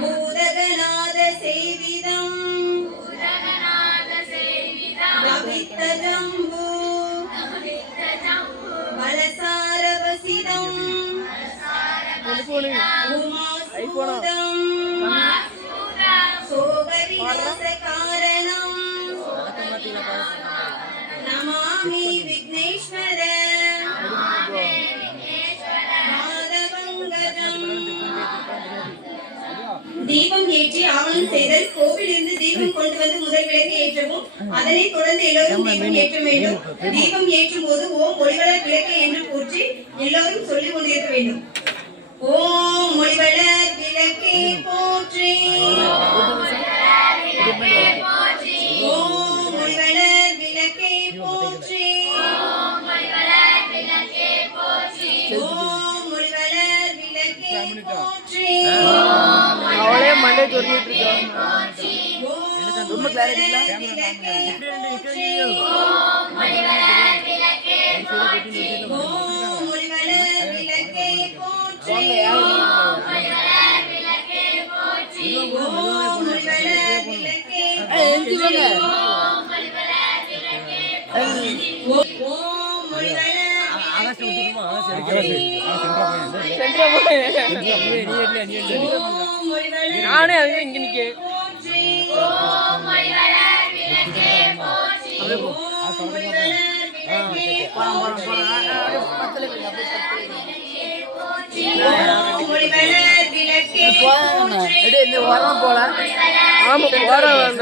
பூதகநாத சேவிதம் கவித்தஜம்பு பலசாரவசிதம் உமாஸ்பூதம் சோகவிநாசகாரணம் நமாமி விக்னேஸ்வர தீபம் ஏற்றி ஆவணம் செய்தல். கோவிலிருந்து தீபம் கொண்டு வந்து முதல் விளக்கு ஏற்றவும் அதனை தொடர்ந்து எல்லோரும் தீபம் ஏற்ற வேண்டும். தீபம் ஏற்றும் போது ஓம் ஒளிவளர் விளக்கு என்று போற்றி எல்லோரும் சொல்லிக் கொண்டிருக்க வேண்டும். ஓம் ஒளிவளர் விளக்கே போற்றி, ஓம் ஒளிவளர் விளக்கே போற்றி, ஓம் ஒளிவளர் விளக்கே போற்றி, ஓம் ஒளிவளர் விளக்கே போற்றி, ஓம் ஒளிவளர் விளக்கே போற்றி. அவளே மண்டே சொல்லிட்டு இருக்கோம். ரொம்ப கிளாரிட்டி இல்ல. ஓம் ஒளிவளர் விளக்கே போற்றி, ஓம் ஒளிவளர் விளக்கே போற்றி, ஓம் ஒளிவளர் விளக்கே போற்றி, ஓம் ஒளிவளர் விளக்கே போற்றி, ஓம் ஒளிவளர் விளக்கே போற்றி, ஓம் ஒளிவளர் ஆகாஷ் வந்துருமா? நானே அது இங்க நிக்க. ஓம் ஒளிவளர் விளக்கே போற்றி, ஓம் ஒளிவளர் விளக்கே போற்றி, ஓம் ஒளிவளர் விளக்கே போற்றி. இந்த வாரம் போல. ஆமா போறோம்.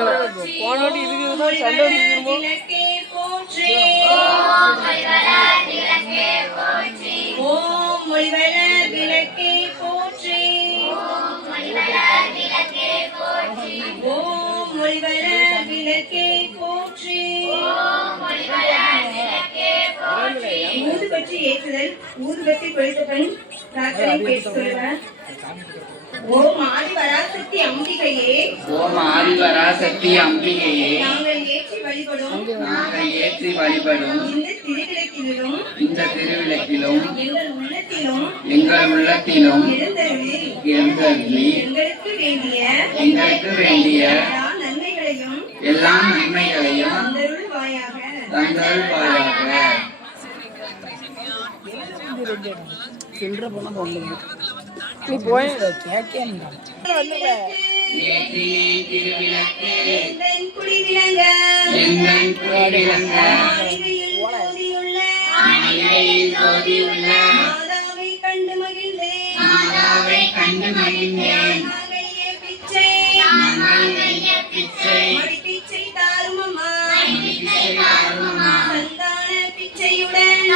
போனோடி இதுக்கு தான் சண்டை வந்துருமோ. விளக்கே போற்றி, ஓம் ஒளிவளர் விளக்கே போற்றி, ஓம் ஒளிவளர் விளக்கே போற்றி, ஓம் ஒளிவளர் விளக்கே போற்றி, ஓம் ஒளிவளர் விளக்கே போற்றி, ஓம் ஒளிவளர் விளக்கே போற்றி. ஊதுபத்தி ஏற்றுதல். ஊதுபத்தி குறைத்த பெண் பிரார்த்தனை கேட்டு சொல்லுவேன். ஓம் ஆதிபராசக்தி அம்பிகையே, ஓம் ஆதிபராசக்தி அம்பிகையே, நாங்கள் ஏற்றி வழிபடும் இந்த திருவிளக்கிலும் எங்கள் உள்ளத்திலும் எழுந்தருளி எங்களுக்கு வேண்டிய எல்லா நன்மைகளையும் தந்தருள்வாயாக. சில்லற போனா போடுங்க. நீ போய் கேக்கே திருவிளக்கு எந்தன் குடிவிளங்க மாதாவை கண்டு மகிழ்ந்தேன். பிச்சை மடிப்பிச்சை தாரும் அம்மா, சந்தான பிச்சையுடன்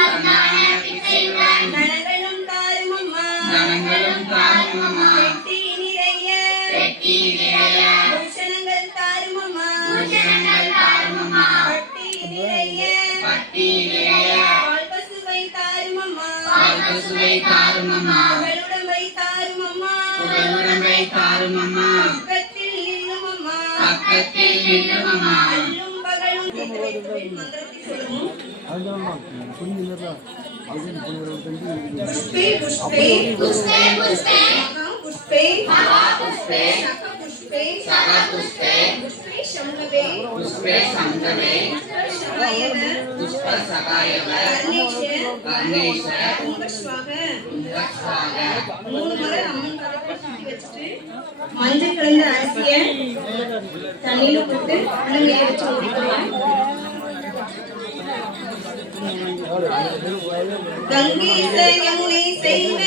நலங்களும் தாரும் அம்மா, பெட்டி நிறைய பூஷணங்கள் தாரும் அம்மா, பட்டி நிறைய பால் பசுவை தாரும் அம்மா, புகழுடம்பை தாரும் அம்மா, பக்கத்தில் நில்லும் அம்மா, அல்லும் பகலும் மந்திரத்தை சொல்லுவோம். புஷ்பே புஷ்பே புஷ்பே புஷ்பே புஷ்பே புஷ்பே சக புஷ்பே புஷ்பே சங்கவே புஷ்ப சகாயவ கர்ணேஷ கும்பஸ்வாக. 3 முறை அம்மன் காலத்தை சுத்தி வச்சுட்டு மஞ்சள் கலந்த அரிசியை தண்ணியில போட்டு உள்ளங்கையை வச்சு ஊதிக்கலாம். கங்கை யமுனை செய்வ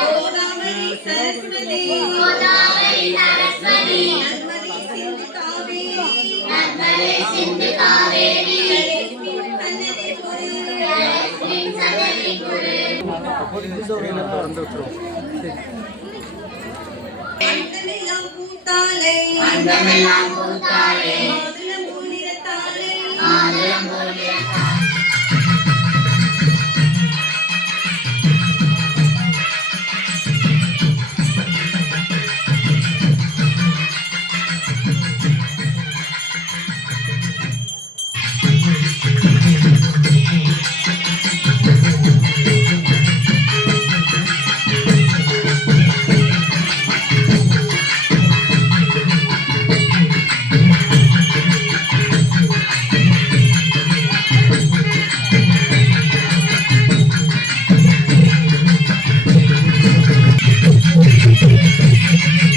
கோதாவரி சரஸ்வதி நர்மதை சிந்து காவேரி சன்னதி குரு. அந்தமெல்லாம் பூத்தாலே மாதுளம் பூநிறத்தாலே ஆ